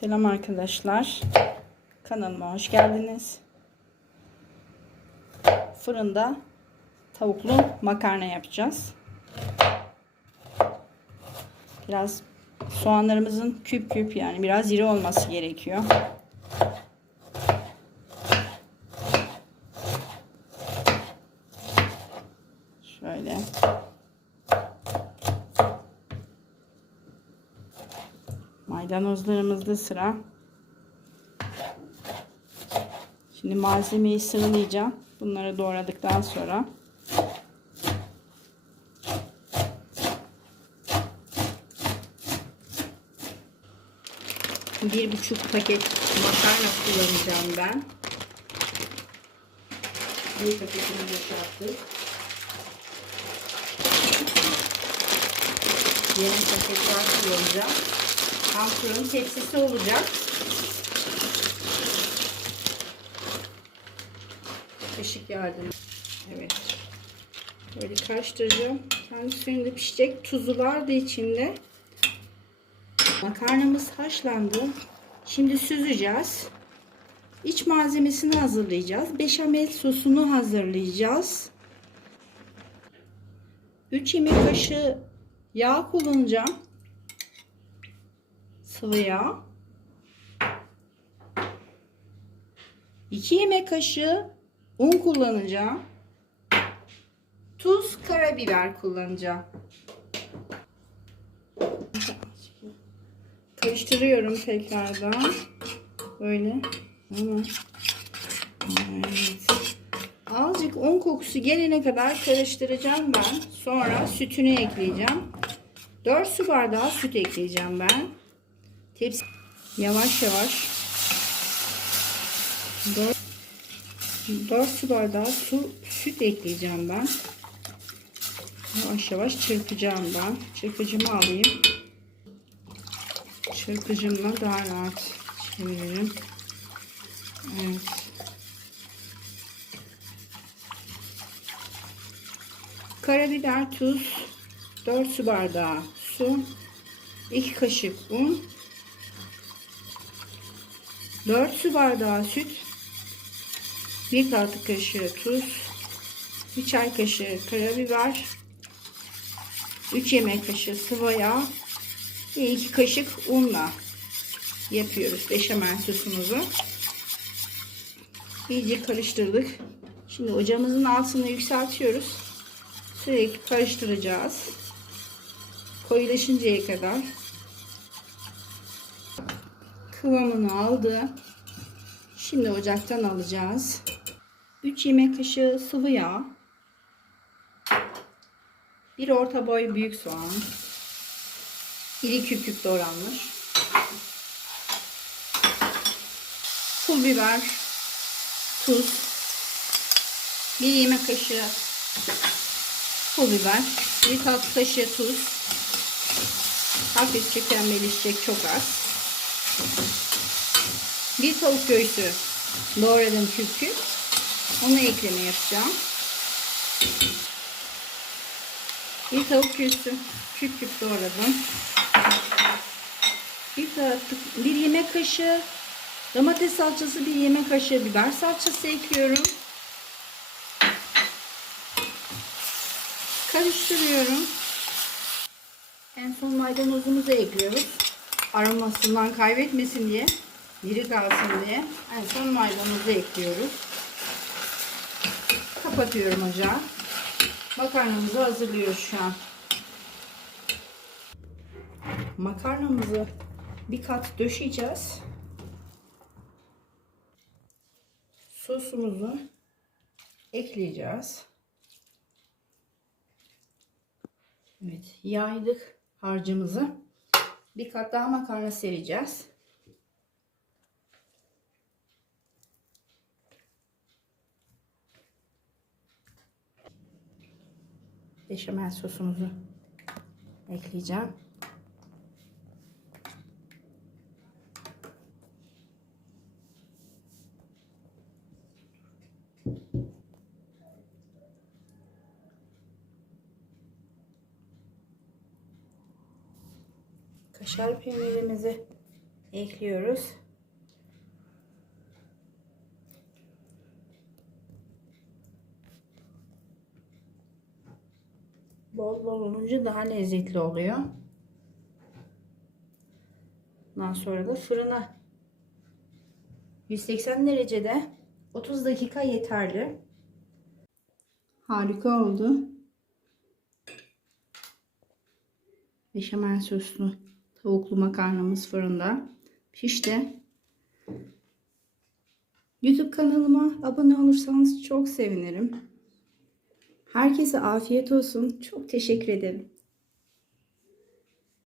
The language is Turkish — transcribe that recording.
Selam arkadaşlar. Kanalıma hoş geldiniz. Fırında tavuklu makarna yapacağız. Biraz soğanlarımızın küp küp yani biraz iri olması gerekiyor. Şöyle. Maydanozlarımızda sıra. Şimdi malzemeyi sıralayacağım. Bunları doğradıktan sonra. Bir buçuk paket makarna kullanacağım ben. Bir paketini boşalttık. Yarım paket daha kullanacağım. Fırın tepsisi olacak. Kaşık yardım. Evet. Böyle karıştıracağım. Kendi suyunda pişecek. Tuzu vardı içinde. Makarnamız haşlandı. Şimdi süzeceğiz. İç malzemesini hazırlayacağız. Beşamel sosunu hazırlayacağız. 3 yemek kaşığı yağ kullanacağım. Sıvı yağ. 2 yemek kaşığı un kullanacağım. Tuz, karabiber kullanacağım. Karıştırıyorum tekrardan. Böyle. Ama. Evet. Azıcık un kokusu gelene kadar karıştıracağım ben. Sonra sütünü ekleyeceğim. 4 su bardağı süt ekleyeceğim ben. Tepsi yavaş yavaş 4, 4 su bardağı su süt ekleyeceğim ben. Yavaş yavaş çırpacağım ben. Çırpıcımı alayım. Çırpıcımla daha rahat çeviririm. Evet. Karabiber, tuz, 4 su bardağı su, 2 kaşık un, 4 su bardağı süt, 1 tatlı kaşığı tuz, 1 çay kaşığı karabiber, 3 yemek kaşığı sıvı yağ ve 2 kaşık unla yapıyoruz beşamel sosumuzu. İyice karıştırdık. Şimdi ocağımızın altını yükseltiyoruz. Sürekli karıştıracağız. Koyulaşıncaya kadar. Kıvamını aldı. Şimdi ocaktan alacağız. 3 yemek kaşığı sıvı yağ. 1 orta boy büyük soğan. İri küp küp doğranmış. Pul biber, tuz, 1 yemek kaşığı pul biber, 1 tatlı kaşığı tuz, hafifçe pembeleşecek çok az. Bir tavuk göğsü doğradım küp küp. Onu ekleme yapacağım. Bir tavuk göğsü küp küp doğradım. Bir, tatlı, bir yemek kaşığı domates salçası, bir yemek kaşığı biber salçası ekliyorum. Karıştırıyorum. En son maydanozumuzu ekliyoruz. Aromasından kaybetmesin diye, diri kalsın diye en son maydanozu ekliyoruz. Kapatıyorum ocağı. Makarnamızı hazırlıyoruz şu an. Makarnamızı bir kat döşeyeceğiz. Sosumuzu ekleyeceğiz. Evet, yaydık harcımızı. Bir kat daha makarna sereceğiz. Beşamel sosumuzu ekleyeceğim. Kaşar peynirimizi ekliyoruz. Bol bol olunca daha lezzetli oluyor. Ondan sonra da fırına 180 derecede 30 dakika yeterli. Harika oldu. Beşamel soslu tavuklu makarnamız fırında pişti. YouTube kanalıma abone olursanız çok sevinirim. Herkese afiyet olsun. Çok teşekkür ederim.